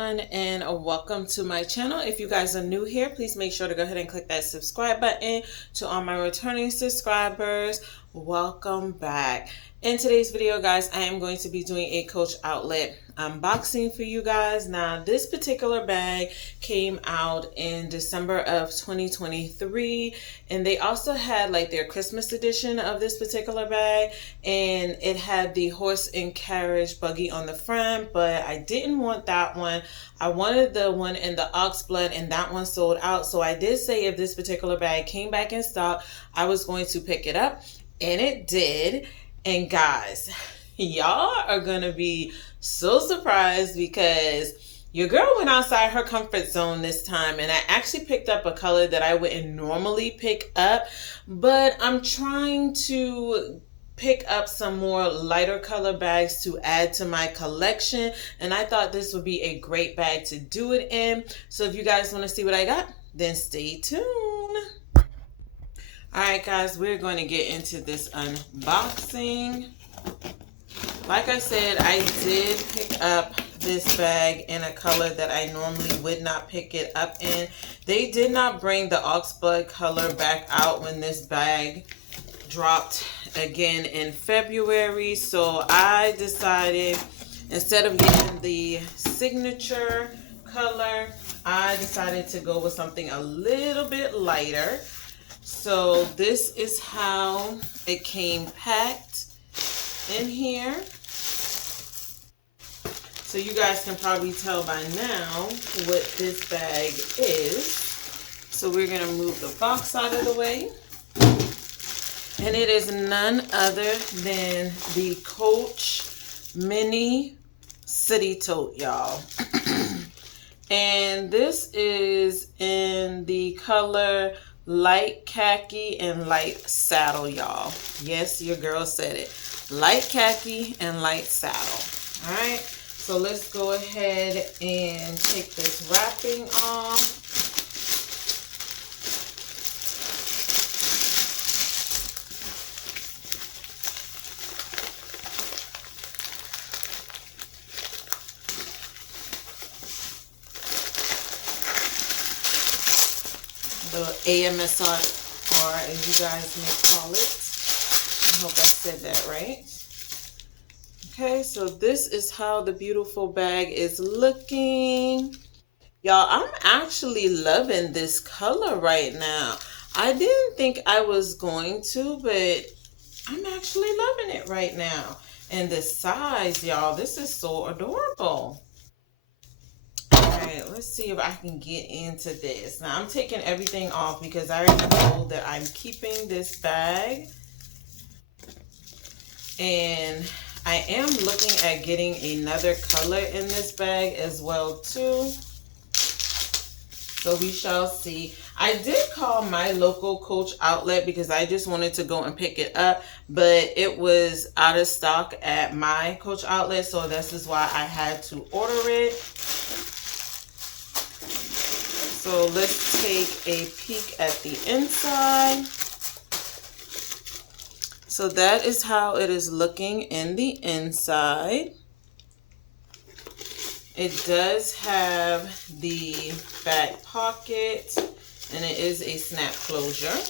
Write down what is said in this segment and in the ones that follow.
everyone, and welcome to my channel. If you guys are new here, please make sure to go ahead and click that subscribe button. To all my returning subscribers, welcome back. In today's video, guys, I am going to be doing a Coach outlet unboxing for you guys. Now, this particular bag came out in December of 2023, and they also had like their Christmas edition of this particular bag, and it had the horse and carriage buggy on the front, but I didn't want that one. I wanted the one in the ox blood, and that one sold out. So I did say if this particular bag came back in stock, I was going to pick it up, and it did. And guys, y'all are gonna be so surprised because your girl went outside her comfort zone this time, and I actually picked up a color that I wouldn't normally pick up, but I'm trying to pick up some more lighter color bags to add to my collection, and I thought this would be a great bag to do it in. So if you guys want to see what I got, then stay tuned. Alright guys, we're going to get into this unboxing. Like I said, I did pick up this bag in a color that I normally would not pick it up in. They did not bring the oxblood color back out when this bag dropped again in February. So I decided, instead of getting the signature color, I decided to go with something a little bit lighter. So this is how it came packed in here. So you guys can probably tell by now what this bag is. So we're going to move the box out of the way. And it is none other than the Coach Mini City Tote, y'all. And this is in the color light khaki and light saddle, y'all. Yes, your girl said it. Light khaki and light saddle. All right, so let's go ahead and take this wrapping off. The AMSR, or as you guys may call it. I hope I said that right. Okay, so this is how the beautiful bag is looking. Y'all, I'm actually loving this color right now. I didn't think I was going to, but I'm actually loving it right now. And the size, y'all, this is so adorable. Alright, let's see if I can get into this. Now, I'm taking everything off because I already know that I'm keeping this bag. And I am looking at getting another color in this bag as well, too. So we shall see. I did call my local Coach outlet because I just wanted to go and pick it up, but it was out of stock at my Coach outlet, so this is why I had to order it. So let's take a peek at the inside. So that is how it is looking in the inside. It does have the back pocket, and it is a snap closure.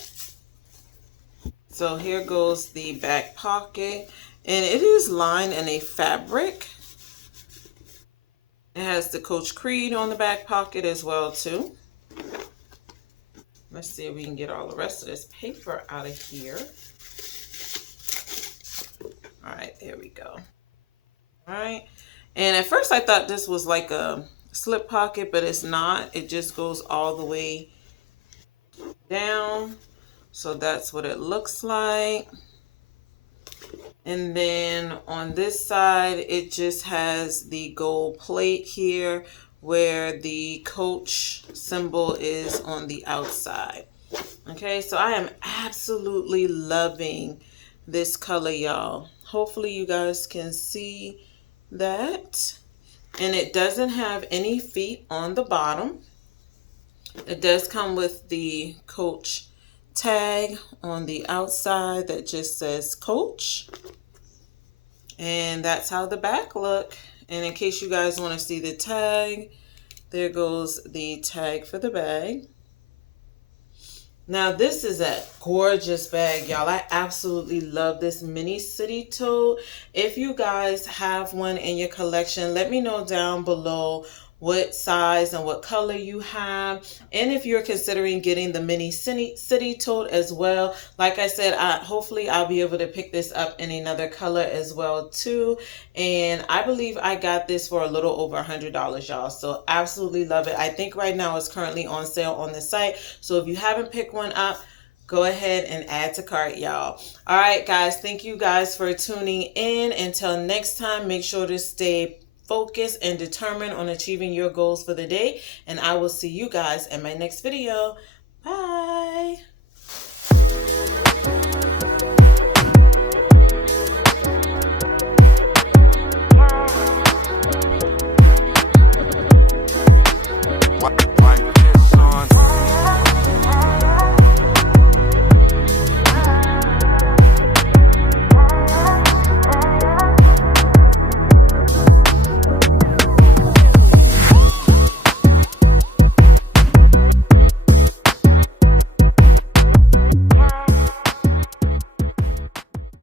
So here goes the back pocket, and it is lined in a fabric. It has the Coach Creed on the back pocket as well too. Let's see if we can get all the rest of this paper out of here. All right, there we go. All right, and at first I thought this was like a slip pocket, but it's not. It just goes all the way down. So that's what it looks like. And then on this side, it just has the gold plate here where the Coach symbol is on the outside. Okay, so I am absolutely loving this color, y'all. Hopefully you guys can see that. And it doesn't have any feet on the bottom. It does come with the Coach tag on the outside that just says Coach. And that's how the back look. And in case you guys want to see the tag, there goes the tag for the bag. Now this is a gorgeous bag, y'all. I absolutely love this mini city tote. If you guys have one in your collection, let me know down below what size and what color you have, and if you're considering getting the mini city tote as well. Like I said, hopefully I'll be able to pick this up in another color as well too. And I believe I got this for a little over $100, y'all. So absolutely love it. I think right now it's currently on sale on the site. So if you haven't picked one up, go ahead and add to cart, y'all. All right, guys. Thank you guys for tuning in. Until next time, make sure to stay focused and determined on achieving your goals for the day. And I will see you guys in my next video. Bye.